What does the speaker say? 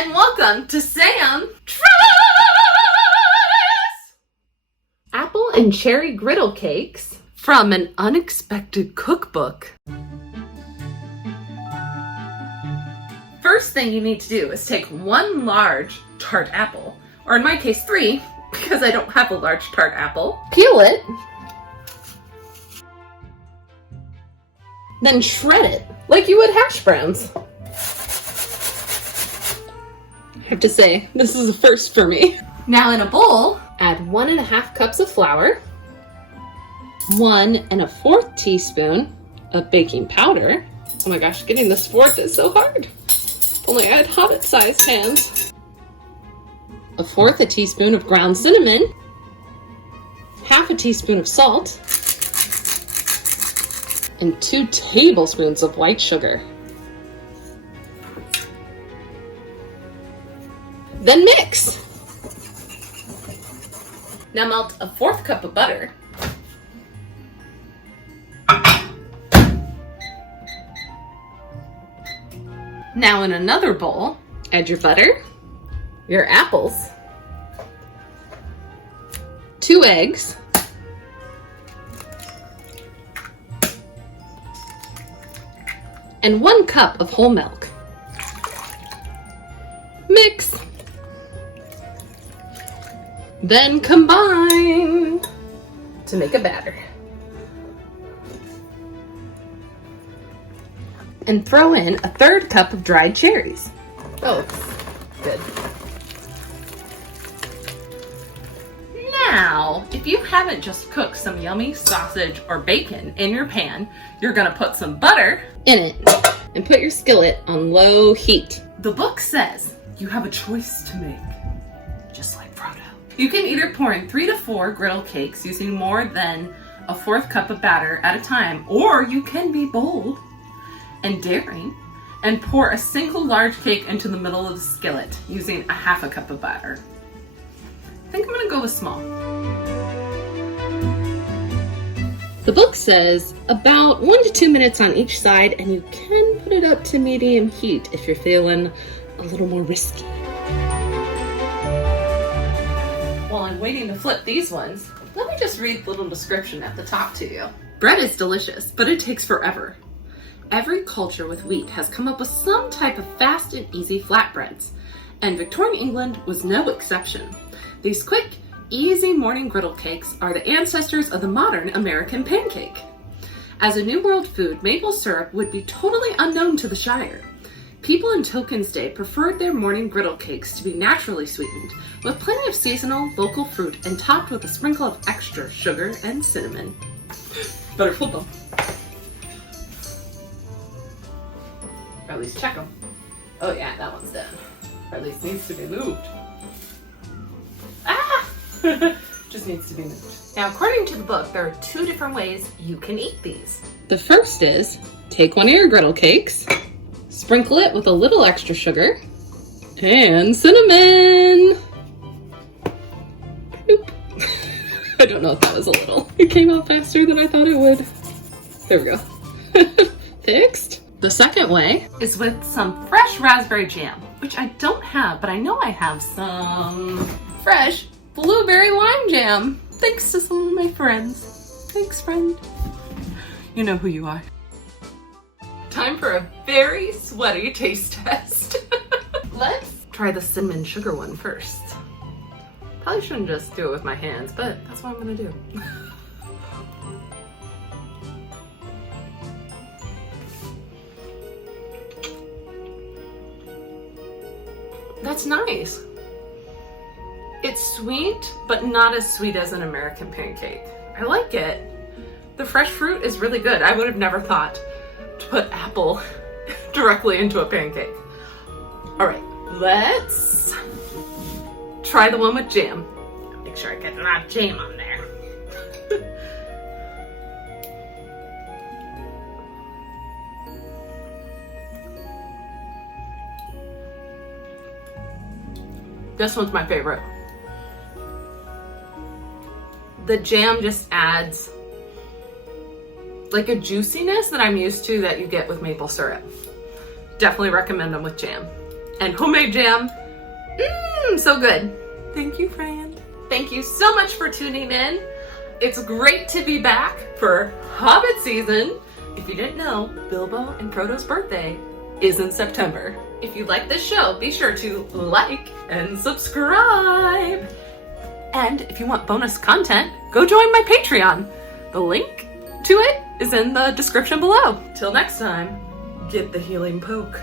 and welcome to Sam Tries! Apple and cherry griddle cakes from An Unexpected Cookbook. First thing you need to do is take one large tart apple, or in my case 3, because I don't have a large tart apple. Peel it, then shred it like you would hash browns. I have to say, this is a first for me. Now in a bowl, add 1.5 cups of flour, 1 1/4 teaspoon of baking powder. Oh my gosh, getting this fork is so hard. Only I had Hobbit-sized hands. 1/4 teaspoon of ground cinnamon, 1/2 teaspoon of salt, and 2 tablespoons of white sugar. Then mix. Now melt 1/4 cup of butter. Now in another bowl, add your butter, your apples, 2 eggs, and 1 cup of whole milk. Mix. Then combine to make a batter. And throw in 1/3 cup of dried cherries. Oh, good. Now, if you haven't just cooked some yummy sausage or bacon in your pan, you're gonna put some butter in it and put your skillet on low heat. The book says you have a choice to make, just like Frodo. You can either pour in 3 to 4 griddle cakes using more than 1/4 cup of batter at a time, or you can be bold and daring and pour a single large cake into the middle of the skillet using 1/2 cup of batter. I think I'm gonna go with small. The book says about 1 to 2 minutes on each side, and you can put it up to medium heat if you're feeling a little more risky. While I'm waiting to flip these ones, let me just read the little description at the top to you. Bread is delicious, but it takes forever. Every culture with wheat has come up with some type of fast and easy flatbreads, and Victorian England was no exception. These quick, easy morning griddle cakes are the ancestors of the modern American pancake. As a New World food, maple syrup would be totally unknown to the Shire. People in Tolkien's day preferred their morning griddle cakes to be naturally sweetened, with plenty of seasonal, local fruit and topped with a sprinkle of extra sugar and cinnamon. Better flip them. Or at least check them. Oh yeah, that one's done. Or at least needs to be moved. Ah! Just needs to be moved. Now, according to the book, there are 2 different ways you can eat these. The first is, take one of your griddle cakes, sprinkle it with a little extra sugar and cinnamon. Nope. I don't know if that was a little. It came out faster than I thought it would. There we go. Fixed. The second way is with some fresh raspberry jam, which I don't have, but I know I have some fresh blueberry lime jam. Thanks to some of my friends. Thanks, friend. You know who you are. Time for a very sweaty taste test. Let's try the cinnamon sugar one first. Probably shouldn't just do it with my hands, but that's what I'm gonna do. That's nice. It's sweet, but not as sweet as an American pancake. I like it. The fresh fruit is really good. I would have never thought to put apple directly into a pancake. All right, let's try the one with jam. Make sure I get enough jam on there. This one's my favorite. The jam just adds like a juiciness that I'm used to that you get with maple syrup. Definitely recommend them with jam. and homemade jam. So good. Thank you, Fran. Thank you so much for tuning in. It's great to be back for Hobbit season. If you didn't know, Bilbo and Frodo's birthday is in September. If you like this show, be sure to like and subscribe. And if you want bonus content, go join my Patreon. The link to it is in the description below. Till next time, get the healing poke.